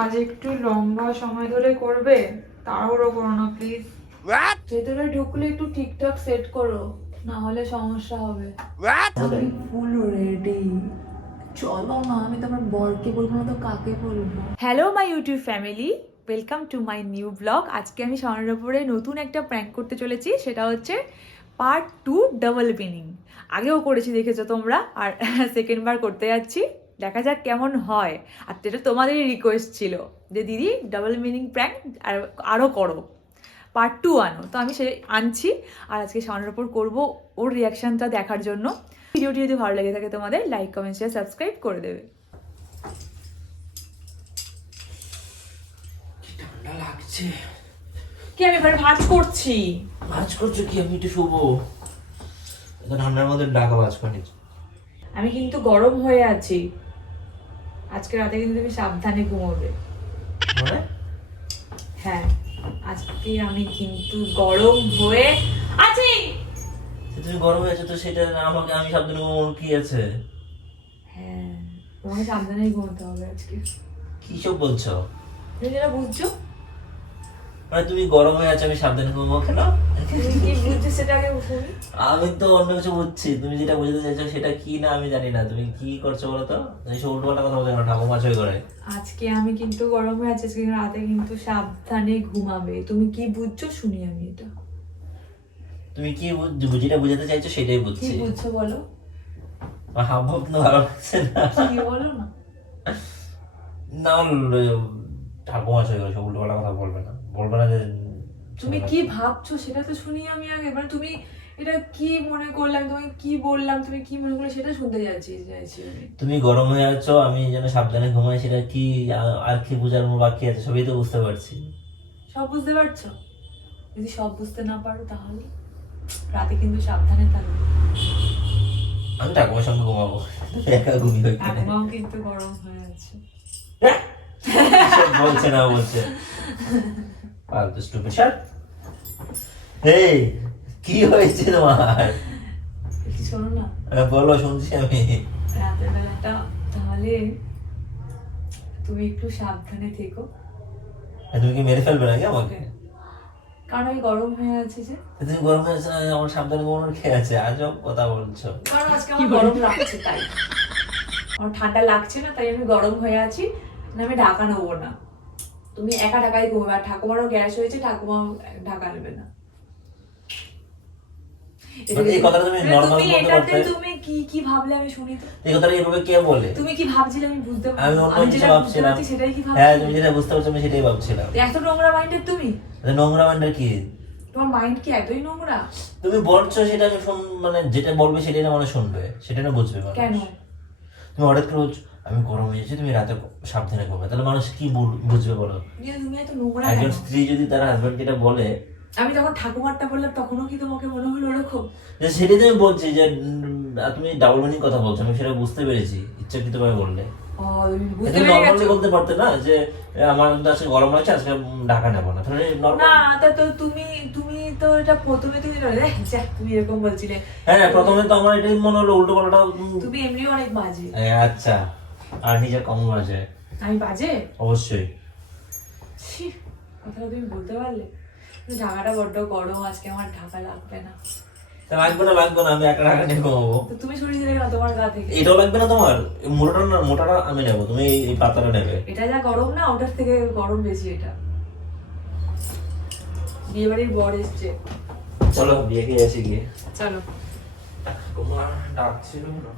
আজ একটু লম্বা সময় ধরে করবে, তাড়াহুড়ো করো না প্লিজ। ভেতরে ঢুকলে একটু ঠিকঠাক সেট করো, না হলে সমস্যা হবে। আমি ফুল রেডি, চলো না। আমি তোমার বরকে বলবো না তো কাকে বলবো? Hello my YouTube family, welcome to my new blog. আজকে আমি স্বর্ণের উপরে নতুন একটা প্র্যাঙ্ক করতে চলেছি, সেটা হচ্ছে পার্ট 2 ডাবল মিনিং। আগেও করেছি দেখেছো তোমরা, আর সেকেন্ড বার করতে যাচ্ছি, দেখা যাক কেমন হয়। আর যেটা তোমাদেরই রিকোয়েস্ট ছিল যে দিদি ডাবল মিনিং প্র্যাঙ্ক আরও করো, পার্ট 2 আনো, তো আমি সে আনছি। আর আজকে স্বর্ণের উপর করবো ওর রিয়াকশানটা দেখার জন্য। ভিডিওটি যদি ভালো লেগে থাকে তোমাদের লাইক কমেন্ট শেয়ার সাবস্ক্রাইব করে দেবে। কি ঠান্ডা লাগছে। কি আমি এবারে ভাঁজ করছি? ভাজ করছো কি? আমি একটু শুবো। এত ঠান্ডার মধ্যে ডাকা ভাজ করি। আমি কিন্তু গরম হয়ে আছি, আজকে রাতে কিন্তু তুমি সাবধানে ঘুমোবে। মানে? হ্যাঁ, আজকে আমি কিন্তু গরম হয়ে আছি। তুমি গরম হয়েছে তো সেটা আমাকে আমি সাবধানে ঘুমাবো কি আছে? হ্যাঁ, তোমাকে সাবধানে ঘুমোতে হবে আজকে। কি সব বলছো? তুমি যেটা বুঝছো, মানে তুমি গরম হয়ে আছো আমি সাবধানে ঘুমাবো কেন? তুমি কি বুঝছো সেটা আগে শুনি। আমি তো অন্য কিছু বুঝছি, তুমি যেটা বুঝতে চাইছো সেটা কি না আমি জানি না। তুমি কি করছো বলো তো? তুমি সব উল্টোপাল্টা কথা বলছো না, ঠাকুমা ছয় করে। আজকে আমি কিন্তু গরম হয়ে আছি, আজকে রাতে কিন্তু সাবধানে ঘুমাবে। তুমি কি বুঝছো শুনি আমি এটা। তুমি কি যেটা বুঝাতে চাইছো সেটাই কি বুঝছি। বুঝছো বলো। আমার হাবভাব তো ভালো লাগছে না। কি বলো না। না ঠাকুমা ছয় করে, সব উল্টোপাল্টা কথা বলবে না, বলবে না যে তুমি কি ভাবছো সেটা তো শুনি আমি আগে। মানে তুমি এটা কি মনে করলাম, তোমাকে কি বললাম, তুমি কি মনে করলে সেটা শুনতে চাইছি আমি। তুমি গরম হয়ে আছো আমি যেন সাবধানে ঘুমাই, সেটা কি আর কি বোঝার বাকি আছে? সবই তো বুঝতে পারছি। সব বুঝতে পারছো? যদি সব বুঝতে না পারো তাহলে রাতে কিন্তু সাবধানে থাকবে। আমি ঠাকুমার সঙ্গে ঘুমাবো, তুমি একা ঘুমিয়ে একদম কিন্তু গরম হয়ে আছে। বলছে না বলছে ফালতু স্টুপিড শাট। এই কি হয়েছে তোমার? একটু শোনো না, বলো, শুনছি আমি। রাতের বেলাটা তাহলে তুমি একটু সাবধানে থেকো। তুমি কি মেরে ফেলবে নাকি আমাকে? কারণ আমি গরম হয়ে আছি যে। তুমি গরম হয়ে আছে, আমার সাবধানে ঘুমানোর খেয়ে আছে, আজব কথা বলছো। কারণ আজকে আমার গরম লাগছে, তাই আমার ঠান্ডা লাগছে না, তাই আমি গরম হয়ে আছি। না আমি ঢাকা নেবো না, তুমি একা ঢাকাই ঘুমাবে। আর ঠাকুমারও গ্যাস হয়েছে, ঠাকুমা ঢাকা নেবে না। এই কথাটা তুমি নরমাল তুমি বলতে এটাতে পারতে। তুমি কি কি ভাবলে আমি শুনি তো। এই কথাটা এইভাবে কে বলে? তুমি কি ভাবছিলে আমি বুঝতে আমি অন্য আমি কিছু যেটা বুঝতে ভাবছিলাম। পারছি সেটাই কি হ্যাঁ, ভাবছিলে? তুমি যেটা বুঝতে পারছো আমি সেটাই ভাবছিলাম। এত নোংরা মাইন্ডের তুমি? নোংরা মানে কি? তোমার মাইন্ড কি এতই নোংরা? তুমি বলছো সেটা আমি মানে যেটা বলবে সেটাই না মানুষ শুনবে, সেটা না বুঝবে মানুষ। কেন? তুমি হঠাৎ করে বলছো আমি গরম হয়েছি তুমি রাতে সাবধানে ঘুমাবে, তাহলে মানুষ কি বুঝবে বলো? তুমি এত নোংরা একজন কেন? স্ত্রী যদি তার হাজবেন্ড যেটা বলে, আমি যখন ঠাকুমারটা বললাম তখনও কি তোমাকে মনে হলো ওরকম? যে সেটাই তো আমি বলছি যে তুমি ডাবল মিনিং কথা বলছো, আমি সেটা বুঝতে পেরেছি ইচ্ছাকৃত ভাবে বললে। তুমি বুঝতে তুমি পেরে নর্মালি গেছো? বলতে পারতে না যে আমার কিন্তু আজকে গরম লাগছে, আজকে ঢাকা নেবো না, তাহলে নর্মাল। না, তা তো তুমি তুমি তো এটা প্রথমে তুমি তুমি এরকম বলছিলে। হ্যাঁ, প্রথমে তো আমার এটাই মনে হলো উল্টো পাল্টা। তুমি এমনি অনেক বাজে। আচ্ছা, আর নিজের কম আছে। আমি বাজে? অবশ্যই। ছি, কথাটা তুমি বলতে পারলে। কিন্তু ঢাকাটা বড্ড গরম, আজকে আমার ঢাকা লাগবে না। লাগবে না লাগবে না, আমি একা ঢাকা নিয়ে ঘুমাবো। তো তুমি সরিয়ে দিলে কেন তোমার গা থেকে? এটাও লাগবে না তোমার? মোটাটা না, মোটাটা আমি নেবো, তুমি এই পাতাটা নেবে। এটা যা গরম না, ওটার থেকে গরম বেশি এটা। বিয়ে বাড়ির বর এসছে। চলো বিয়ে খেয়ে আসি গিয়ে। চলো। তোমার ডাকছিল না?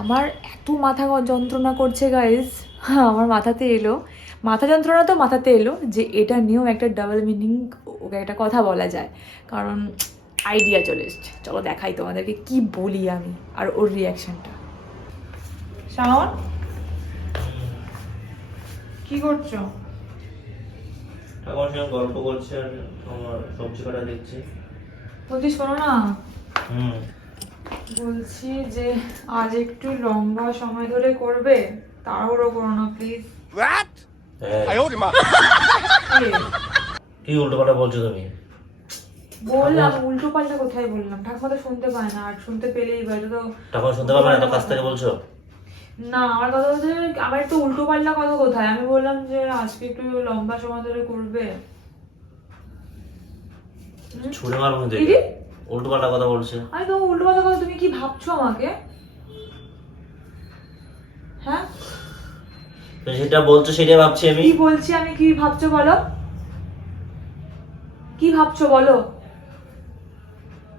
আমার এত মাথা যন্ত্রণা করছে গাইজ, হ্যাঁ আমার মাথাতে এলো, মাথা যন্ত্রণা তো মাথাতে এলো যে এটা নিয়েও একটা ডাবল মিনিং, ওকে একটা কথা বলা যায়। কারণ আইডিয়া চলে এসছে, চলো দেখাই তোমাদেরকে কি বলি আমি আর ওর রিয়াকশনটা। শাওন, কি করছো? আমার সঙ্গে গল্প করছে আর আমার সবজি কাটা দেখছি। বলছি শোনো না, হুম। বলছি যে আজ একটু লম্বা সময় ধরে করবে, তাড়াহুড়ো করো না প্লিজ। কি উল্টো পাল্টা বলছো তুমি? বললাম উল্টো পাল্টা কোথায় বললাম? ঠাকুমা তো শুনতে পায় না, আর শুনতে পেলেই বা এটা তো। তখন শুনতে পাবে না তো, কাছ থেকে বলছো। না আমার কথা হচ্ছে আবার একটু উল্টো পাল্টা কথা কোথায়, আমি বললাম যে আজকে একটু লম্বা সময় ধরে করবে। ছুড়ে মারবো দিদি? দেখে উল্টো পাল্টা কথা বলছে। আমি তো উল্টো পাল্টা কথা, তুমি কি ভাবছো আমাকে? হ্যাঁ তো যেটা বলছো সেটাই ভাবছি আমি। কি বলছি আমি, কি ভাবছো বলো, কি ভাবছো বলো?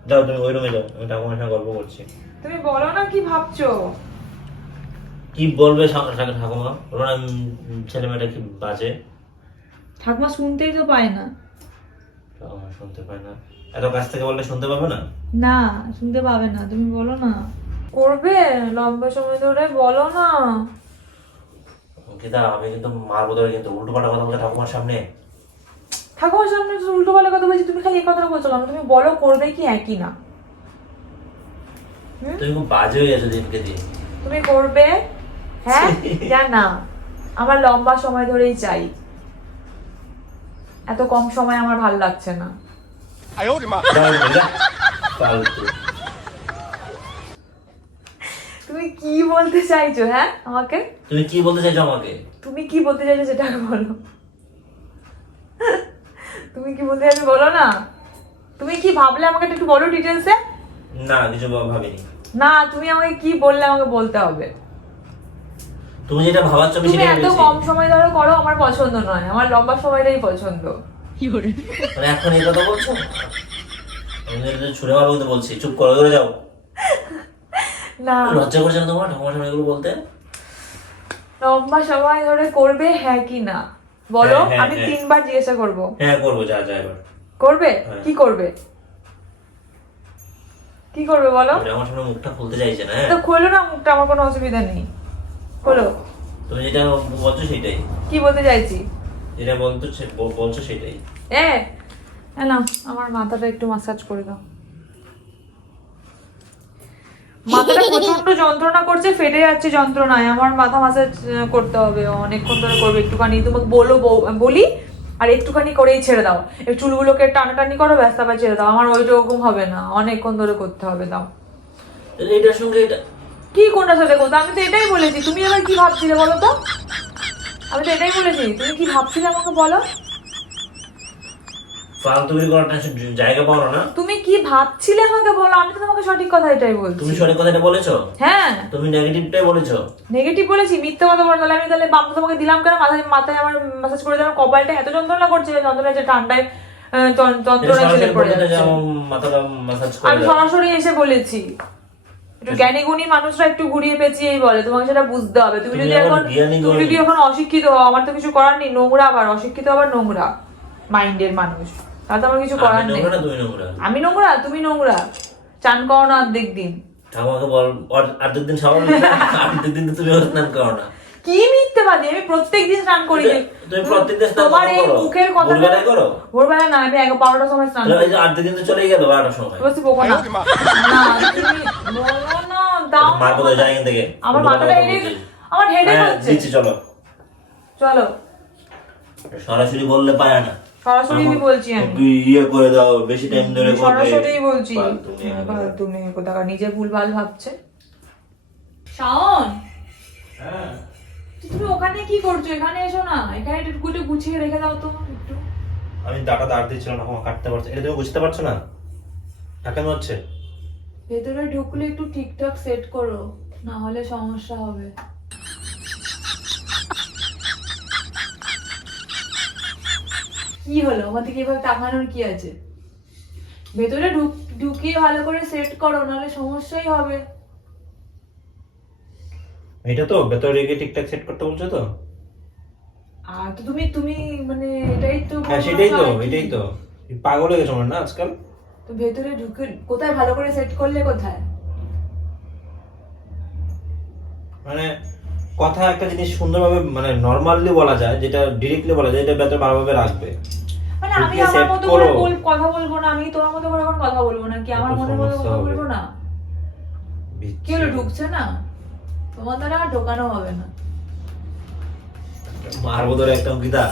যাও তুমি ওই রুমে যাও, আমি ঠাকুমার সঙ্গে গল্প করছি। তুমি বলো না কি ভাবছো। কি বলবে ঠাকুমা? বলো না ছেলে মেয়েটা কি বাজে। ঠাকুমা শুনতেই তো পায় না। ঠাকুমা শুনতে পায় না? এত কাছ থেকে বললে শুনতে পাবে না? না শুনতে পাবে না, তুমি বলো না। করবে লম্বা সময় ধরে, বলো না। অঙ্কিতা আমি কিন্তু মারবো ধরে, কিন্তু উল্টো পাল্টা কথা বলছে ঠাকুমার সামনে। ঠাকুমার সামনে উল্টো পাল্টা কথা বলছি, তুমি খালি এই কথাটা বলছো কেন? তুমি বলো করবে কি একই না। তুমি খুব বাজে হয়ে গেছো দিনকে দিন। তুমি করবে হ্যাঁ যা না, আমার লম্বা সময় ধরেই চাই, এত কম সময় আমার ভাল লাগছে না। যাও রুমে, যা। ফালতু। তুমি কি বলতে চাইছো হ্যাঁ আমাকে? তুমি কি বলতে চাইছো আমাকে? তুমি কি বলতে চাইছো সেটা আগে বলো। তুমি কি বলতে চাইছো বলো না। তুমি কি ভাবলে আমাকে একটু বলো ডিটেলসে। না কিছু ভাবিনি। না তুমি আমাকে কি বললে আমাকে বলতে হবে। তুমি যেটা ভাবাচ্ছ আমি তুমি সেটাই এত বলেছি। কম সময় ধরে করো আমার পছন্দ নয়, আমার লম্বা সময়টাই পছন্দ। মানে এখন এই কথা বলছো? আমি তো এটা ছুড়ে মারবো কিন্তু বলছি, চুপ করো, করে যাও। না লজ্জা করছে না তোমার ঠাকুমার সামনে এগুলো বলতে? লম্বা সময় ধরে করবে হ্যাঁ কি না বলো। হ্যাঁ, হ্যাঁ, আমি হ্যাঁ। 3 বার জিজ্ঞাসা করব। হ্যাঁ করবো, যা যা এবার। করবে হ্যাঁ। কি করবে, কি করবে বলো। তুমি আমার সামনে মুখটা খুলতে চাইছে না? হ্যাঁ তো খোলো না মুখটা, আমার কোনো অসুবিধা নেই, খোলো। তুমি যেটা বলছো সেটাই, কি বলতে চাইছি যেটা বলছো সেটাই। এ না আমার মাথাটা একটু মাসাজ করে দাও। মাথাটা প্রচন্ড যন্ত্রণা করছে, ফেটে যাচ্ছে যন্ত্রণায়, আমার মাথা মাসাজ করতে হবে, অনেকক্ষণ ধরে করবে। একটুখানি তোমাকে বলি আর একটুখানি করেই ছেড়ে দাও, এই চুলগুলোকে টানাটানি করো ব্যাস, তারপর ছেড়ে দাও। আমার ওইরকম হবে না, অনেকক্ষণ ধরে করতে হবে, দাও। এটার সঙ্গে এটা কি কোনটার সাথে করতে, আমি তো এটাই বলেছি, তুমি আবার কি ভাবছিলে বলো তো। আমি তো এটাই বলেছি, তুমি কি ভাবছিলে আমাকে বলো। ফালতুগিরি করার জায়গা পাও না? তুমি কি ভাবছিলে আমাকে বলো, আমি তো তোমাকে সঠিক কথা এটাই বলছি। তুমি সঠিক কথাটা বলেছো, হ্যাঁ তুমি নেগেটিভটাই বলেছো। নেগেটিভ বলেছি, মিথ্যে কথা বলে, তাহলে আমি তাহলে বামটা তোমাকে দিলাম কেন? মাথায় মাথায় আমার ম্যাসাজ করে দিলাম, কপালটা এত যন্ত্রণা করছে, যন্ত্রণা যে ঠান্ডায় যন্ত্রণা ছেলে পড়ে যাচ্ছে। মাথাটা ম্যাসাজ করে আমি দাও। সরাসরি এসে বলেছি, একটু জ্ঞানী গুণী মানুষরা একটু ঘুরিয়ে পেঁচিয়েই বলে, তোমাকে সেটা বুঝতে হবে। তুমি যদি এখন অশিক্ষিত হও, আমার তো কিছু করার নেই, নোংরা আবার অশিক্ষিত আবার নোংরা মাইন্ডের মানুষ, তাহলে তো আমার কিছু করার নেই। আমি নোংরা, তুমি নোংরা, চান করো না অর্ধেক দিন। ঠাকুমাকে বল অর্ধেক দিন সবার অর্ধেক দিন তুমি স্নান করো না। কি মিথ্যেবাদী, আমি প্রত্যেকদিন স্নান করি। তুমি প্রত্যেকদিন স্নান তোমার এই করো? মুখের কথা ভোরবেলায় করো? ভোরবেলা না, আমি 12টার সময় স্নান তাহলে করি। এই যে অর্ধেক দিন তো চলেই গেল, 12টার সময়। বলছি বোকা না। না তুমি বলো না, দাও না। মার কোথায় যায় এখান থেকে? আমার মাথাটা হেডেক, আমার হেডেক হচ্ছে। দিচ্ছি চলো। চলো সরাসরি বললে পারে না। সরাসরি বলছি আমি, ইয়ে করে দাও, বেশি টাইম ধরে করবে। সরাসরি বলছি। তুমি তুমি কোথাকার নিজে ভুলভাল ভাবছে। শাওন হ্যাঁ তুমি ওখানে কি করছো, এখানে এসো না, এখানে একটু গুছিয়ে রেখে দাও তো একটু। আমি ডাটা দাঁড় দিচ্ছিলাম, এখন কাটতে পারছি। এটা তুমি বুঝতে পারছো না? কেমন হচ্ছে? ভেতরে ঢুকলে একটু ঠিকঠাক সেট করো, না হলে সমস্যা হবে। কি হলো, আমার দিকে এভাবে তাকানোর কি আছে? ভেতরে ঢুকিয়ে ভালো করে সেট করো, নাহলে সমস্যাই হবে। এটা তো ভেতরে রেখে ঠিকঠাক সেট করতে বলছো তো? আর তো তুমি তুমি মানে এটাই তো হ্যাঁ সেটাই তো, এটাই তো। পাগল হয়ে গেছো আমার না আজকাল। তো ভেতরে ঢুকে কোথায় ভালো করে সেট করলে, কোথায়? মানে কথা একটা জিনিস সুন্দরভাবে মানে নরমালি বলা যায়, যেটা ডিরেক্টলি বলা যায়, এটা ভেতরে ভালোভাবে রাখবে। মানে আমি আমার মতো করে কথা বলবো না, আমি তোমার মতো করে এখন কথা বলবো না, কি আমার মনের মতো কথা বলবো না? কি হলো, ঢুকছে না? তোমার দ্বারা আর ঢোকানো হবে না। মারবো ধরে একটা অঙ্কিতা।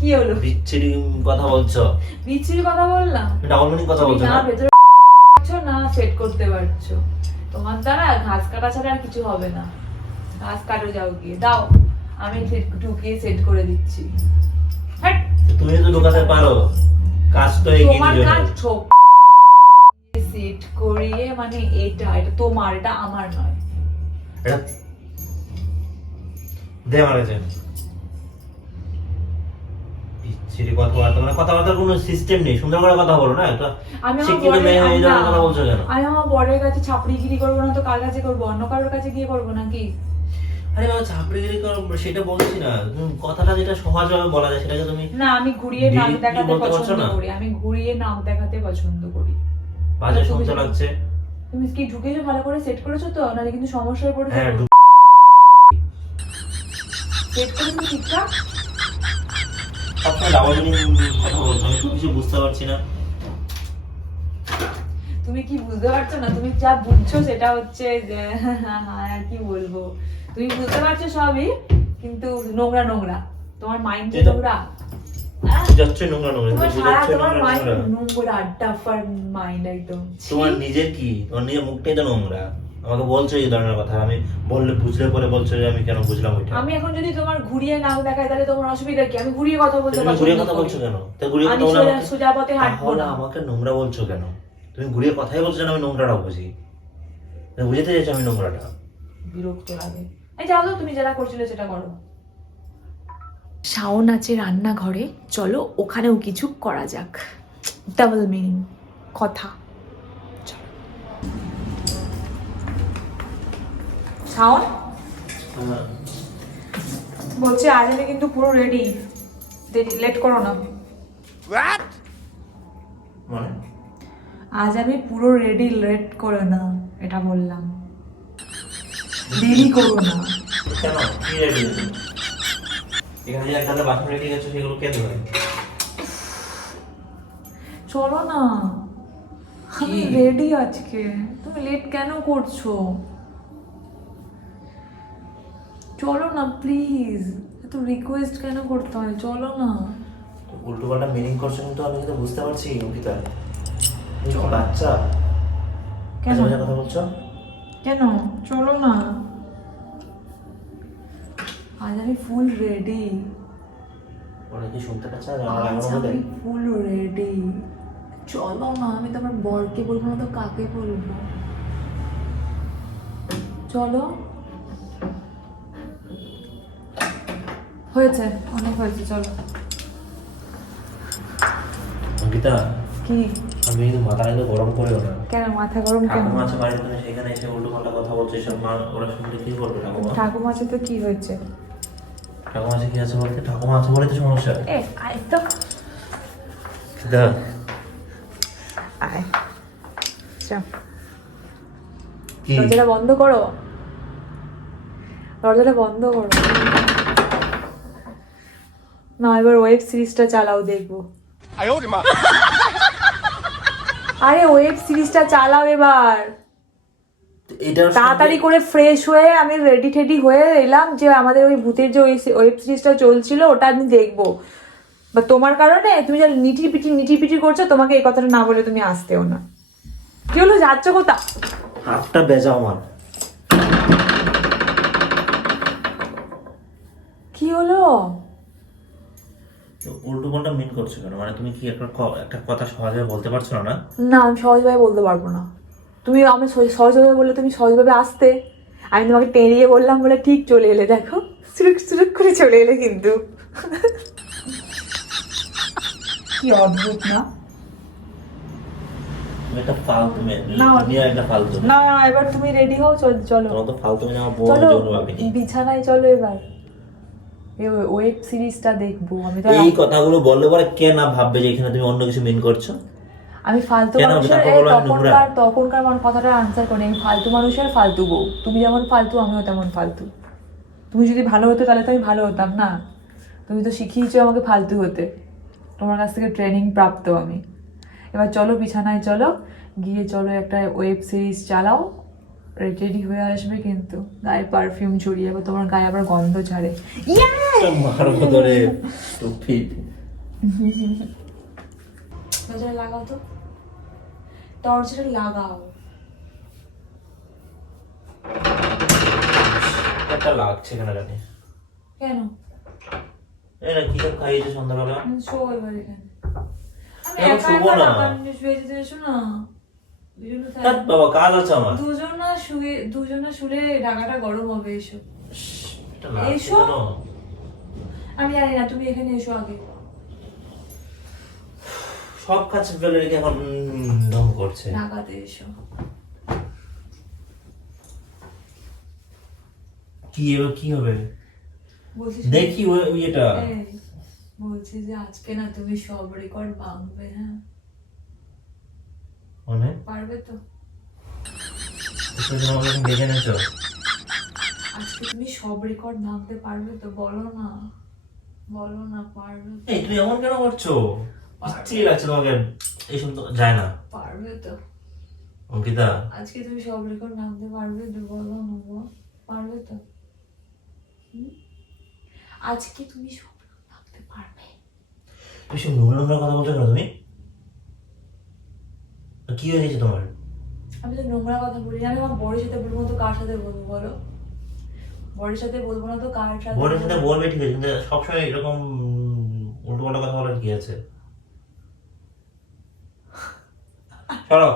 কি হলো, বিচ্ছিরি কথা বলছো? বিচ্ছিরি কথা বললাম? ডাবল মিনিং কথা বলছো না না? ভেতরে পারছো না সেট করতে পারছো, তোমার দ্বারা ঘাস কাটা ছাড়া আর কিছু হবে না। ঘাস কাটো যাও গিয়ে, দাও আমি ঢুকিয়ে সেট করে দিচ্ছি। হ্যাট, তুমি তো ঢোকাতে পারো, কাজ তো এগিয়ে তোমার নিয়ে কাজ যাবে। সেট করিয়ে মানে এটা তোমার, এটা আমার নয়। এটা দে আমার কাছে। বিচ্ছিরি কথাবার্তা, মানে কথাবার্তার কোনো সিস্টেম নেই, সুন্দর করে কথা বলো না। একটা আমি আমার শিক্ষিত মেয়ে হয়ে এই ধরনের কথা বলছো কেন? আমি আমার বরের কাছে ছাপড়িগিরি করবো না তো কার কাছে করবো? অন্য কারোর কাছে গিয়ে করবো নাকি? আরে বাবা, চাপড়িগিরি করো সেটা বলছি না, তুমি কথাটা যেটা সহজভাবে বলা যায় সেটাকে তুমি না, আমি ঘুরিয়ে নাক ডিরেক্টলি দেখাতে বলতে পারছো পছন্দ না? করি, আমি ঘুরিয়ে নাক দেখাতে পছন্দ করি। বাজে শুনতে লাগছে। তুমি কি ঢুকেছো ভালো করে সেট করেছো তো, নাহলে কিন্তু সমস্যায় পড়ে হ্যাঁ, যাবো। সেট করেছো ঠিকঠাক? সবসময় ডাবল মিনিং কথা বলছো, আমি তো কিছু বুঝতে পারছি না। তুমি কি বুঝতে পারছো না? তুমি যা বুঝছো সেটা হচ্ছে যে আর কি বলবো, তুমি বুঝতে পারছো সবই, কিন্তু নোংরা নোংরা, তোমার মাইন্ড যে নোংরা। যাচ্ছে নোংরা নোংরা, তোমার তুমি সারা বুঝাচ্ছ তোমার নোংরা মাইন্ড নোংরা। নোংরা, ডাফার মাইন্ড একদম। তোমার নিজের কি, তোমার নিজের মুখটাই তো নোংরা। আমাকে বলছো এই ধরনের কথা, আমি বললে বুঝলে পরে বলছো যে আমি কেন বুঝলাম ওইটা। আমি এখন যদি তোমার ঘুরিয়ে নাক দেখাই তাহলে তোমার অসুবিধা কি? আমি ঘুরিয়ে কথা বলতে তুমি পছন্দ ঘুরিয়ে কথা করি। বলছো কেন? তো ঘুরিয়ে আমি কথা বলে সোজা পথে হাঁটবো তাহলে না। আমাকে নোংরা বলছো কেন? তুমি ঘুরিয়ে কথাই বলছো যেন আমি নোংরাটা বুঝি। তুমি বুঝতে চাইছো আমি নোংরাটা। বিরক্ত লাগে। এই যাও তো, তুমি যেটা করছিলে সেটা করো। শাওন আছে রান্নাঘরে, চলো ওখানেও কিছু করা যাক। ডাবল মিনিং কথা। চলো। শাওন বলছি আজ আমি কিন্তু পুরো রেডি, লেট করো না। মানে আজ আমি পুরো রেডি, লেট করো না, এটা বললাম। দেরি করো না। কেন, কি রেডি? এখানে যে একটা বাথরুম রেডি গেছো সেগুলো কে দেবে? চলো না, আমি রেডি আজকে, তুমি লেট কেন করছো? চলো না প্লিজ, এত রিকোয়েস্ট কেন করতে হয়? চলো না। উল্টো পাল্টা মিনিং করছো কিন্তু আমি কিন্তু বুঝতে পারছি অঙ্কিতা। তুমি কি বাচ্চা? কেন? আজে বাজে কথা বলছো কেন? চলো না, আজ আমি ফুল রেডি। ওরা কি শুনতে পাচ্ছে না? আমার আজ এমন আমি ফুল রেডি। চলো না, আমি তো আমার বরকে বলবো না তো কাকে বলবো? চলো। হয়েছে, অনেক হয়েছে, চলো। অঙ্কিতা, কি? আমি কিন্তু মাথা একদম গরম করেও না। কেন মাথা গরম কেন? ঠাকুমা আছে বাড়িতে, তুমি সেখানে এসে উল্টো পাল্টা কথা বলছো, এসব মা ওরা শুনলে কি করবে? ঠাকুমা ঠাকুমা আছে তো কি হয়েছে? ঠাকুমা আছে কি আছে বলতে? ঠাকুমা আছে বলে তো সমস্যা। আয় তো, দা আয়। চল, কি দরজাটা বন্ধ করো, দরজাটা বন্ধ করো। না, এবার ওয়েব সিরিজটা চালাও, দেখবো। আরে ওয়েব সিরিজটা চালাও এবার, এটা তাড়াতাড়ি করে ফ্রেশ হয়ে আমি রেডি টেডি হয়ে এলাম যে আমাদের ওই ভূতের যে ওয়েব সিরিজটা চলছিল ওটা আমি দেখবো। বা তোমার কারণে তুমি যা নিটি পিটি করছো, তোমাকে এই কথাটা না বলে তুমি আসতেও না। কি হলো, যাচ্ছ কোথা? হাতটা বেজাও আমার। কি হলো? উল্টো পাল্টা মিন করছো কেন? মানে তুমি কি একটা একটা কথা সহজে বলতে পারছো না? না না, আমি সহজভাবে বলতে পারবো না। তুমি আমি সহজভাবে বললে তুমি সহজভাবে আসতে, আমি তোমাকে টেরিয়ে বললাম বলে ঠিক চলে এলে, দেখো সুরুক সুরুক করে চলে এলে কিন্তু। কি অদ্ভুত না? তুমি একটা ফালতু মেয়ে, না। তুমি একটা ফালতু মেয়ে। না, এবার তুমি রেডি হও, চলো তোমার তো ফালতু মেয়ে, আমার বউ চলো জন্য ভাবিনি। বিছানায় চলো এবার, ওয়েব সিরিজটা দেখবো। আমি তো এই কথাগুলো বললে পরে কে না ভাববে যে এখানে তুমি অন্য কিছু মিন করছো? আমি ফালতু কেন? মানুষের তারপর বলো আমি নোংরা। তখনকার কথাটা আনসার করি, আমি ফালতু মানুষের ফালতু বউ। তুমি যেমন ফালতু আমিও তেমন ফালতু। তুমি যদি ভালো হতো তাহলে তো আমি ভালো হতাম না, তুমি তো শিখিয়েছো আমাকে ফালতু হতে, তোমার কাছ থেকে ট্রেনিং প্রাপ্ত আমি। এবার চলো বিছানায় চলো, গিয়ে চলো একটা ওয়েব সিরিজ চালাও, রেডি হয়ে আসবে কিন্তু, গায়ে পারফিউম ছড়িয়ে যাবে, তোমার গায়ে আবার গন্ধ ছাড়ে। মারবো ধরে টুপি। দরজাটা লাগাও তো, দরজাটা লাগাও। একটা লাগছে কেন জানি। কেন? এই না কি সব খাইয়েছে সন্ধ্যাবেলা? শো এবার এখানে। আমি এখন একা শুবো একা না। টাকা নিয়ে শুয়ে যেতে এসো না। দুজনে থাক। ধ্যাৎ বাবা, কাজ আছে আমার। দুজনা শুলে ঢাকাটা গরম হবে, এসো। এটা লাগছে এসো। কেন? আমি জানি না, তুমি এখানে এসো আগে। সব কাজ ফেলে রেখে এখন ঢং করছে। ঢাকাতে এসো। কি এবার কি হবে বলছি দেখি এটা। এই, বলছি যে আজকে না তুমি সব রেকর্ড ভাঙবে, হ্যাঁ? মানে পারবে তো? তুমি আমাকে এখন দেখে নিয়েছো? আজকে তুমি সব রেকর্ড ভাঙতে পারবে তো? বলো না, বলো না, পারবে তো? এই তুমি এমন কেন করছো? ইচ্ছে লাগছে তোমাকে, এইসব তো যায় না। পারবে তো? অঙ্কিতা, আজকে তুমি সব রেকর্ড ভাঙতে পারবে তো? বলো না গো, পারবে তো? হুম? আজকে তুমি সব রেকর্ড ভাঙতে পারবে? তুমি সব নোংরা নোংরা কথা বলছো কেন তুমি? কি হয়ে গেছে তোমার? আমি তো নোংরা কথা বলি না। আমি আমার বড়ের সাথে বলবো না তো কার সাথে বলবো বলো? বড়ের সাথে বলবো না তো কার সাথে বোর্ডের সাথে বলবো? বলবে ঠিক আছে, কিন্তু সবসময় এরকম উল্টো পাল্টা কথা বলার কি আছে? সরো।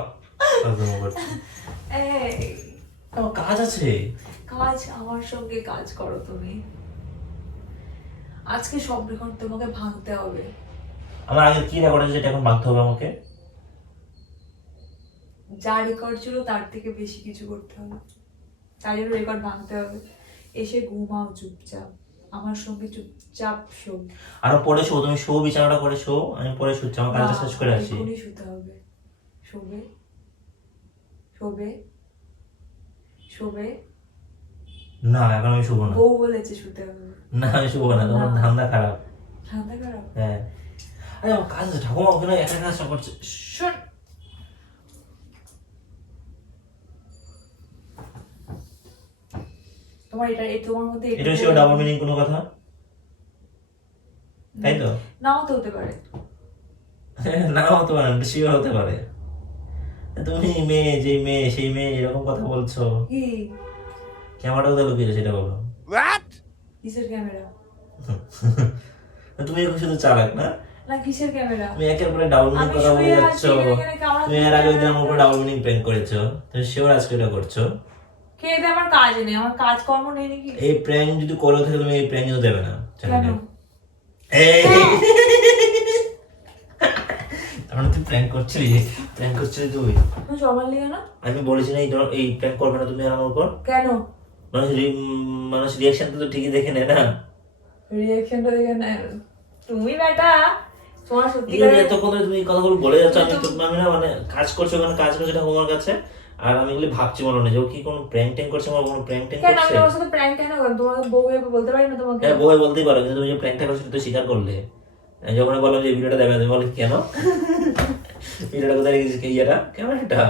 একদম করছি। এই, আমার কাজ আছে। কাজ, আমার সঙ্গে কাজ করো তুমি। আজকে সব রেকর্ড তোমাকে ভাঙতে হবে। আমার আগে কি রেকর্ড আছে যেটা এখন ভাঙতে হবে আমাকে? যা রেকর্ড ছিল তার থেকে বেশি কিছু করতে হবে। তাই জন্য রেকর্ড ভাঙতে হবে। এসে ঘুমাও চুপচাপ, আমার সঙ্গে চুপচাপ শো। আর পরে শো, তুমি শো, বিছানাটা করে শো, আমি পরে শুচ্ছি, আমার কাজটা শেষ করে আসি। এখনই শুতে হবে। শোবে, শোবে, শোবে। না এখন আমি শুবো না। বউ বলেছে শুতে হবে। না আমি শুবো না, তোমার ধান্দা খারাপ। ঠান্ডা খারাপ। হ্যাঁ, আরে আমার কাজ আছে, ঠাকুমা ওখানে একটা কাজটা করছে। শোন, তোমার তোমার মধ্যে এটা ছিল ডাবল মিনিং কোনো কথা, তাই তো? নাও তো হতে পারে। নাও হতে পারে, শিওর হতে পারে। তুমি মেয়ে, যে মেয়ে সেই মেয়ে এরকম কথা বলছো। কি? ক্যামেরা কোথায় লুকিয়েছো সেটা বলো। কিসের ক্যামেরা? তুমি এখন শুধু চালাক না? না, কিসের ক্যামেরা? তুমি একের পরে ডাবল মিনিং আমি কথা বলে শুয়ে যাচ্ছ। আছি, এখানে ক্যামেরা তুমি এর আগে ওই দিন আমার উপরে ডাবল মিনিং প্র্যাঙ্ক করেছো, তুমি শিওর আজকে এটা করছো? খেয়ে দিয়ে আমার কাজ নেই, আমার কাজকর্ম নেই নাকি? এই প্র্যাঙ্ক যদি করে থাকে তুমি এই প্র্যাঙ্ক কিন্তু দেবে না কেন? চ্যানেলে। এই তার মানে তুই প্র্যাঙ্ক করছিলি, প্র্যাঙ্ক করছিলি তুই। তুমি সবার লিগে না? আমি বলেছি না এই প্র্যাঙ্ক করবে না তুমি আমার উপর। কেন? মানুষ রিয়াকশন তো ঠিকই দেখে নেয় না। রিঅ্যাকশনটা দেখে না তুমি বেটা, তোমার সত্যি এই যে এতক্ষণ ধরে তুমি কথাগুলো বলে যাচ্ছ, আমি না মানে কাজ করছো, ওখানে কাজ করছো ঠাকুমার কাছে, আর আমি এগুলি ভাবছি মনে নেই যে ও কি কোনো প্র্যাঙ্ক ট্যাঙ্ক করছে, আমার কোনো প্র্যাঙ্ক ট্যাঙ্ক কেন? আমি করছে। তোমার সাথে প্র্যাঙ্ক কেন করব? তোমাকে বউ হয়ে বলতে পারি না তোমাকে? হ্যাঁ বউয়ে বলতেই পারো, কিন্তু তুমি যে প্র্যাঙ্কটা করছো সেটা তো স্বীকার করলে। আমি যখন বললাম যে ভিডিওটা দেবে, তুমি বলে কেন? ভিডিওটা কোথায় রেখেছিস, ইয়েটা ক্যামেরাটা?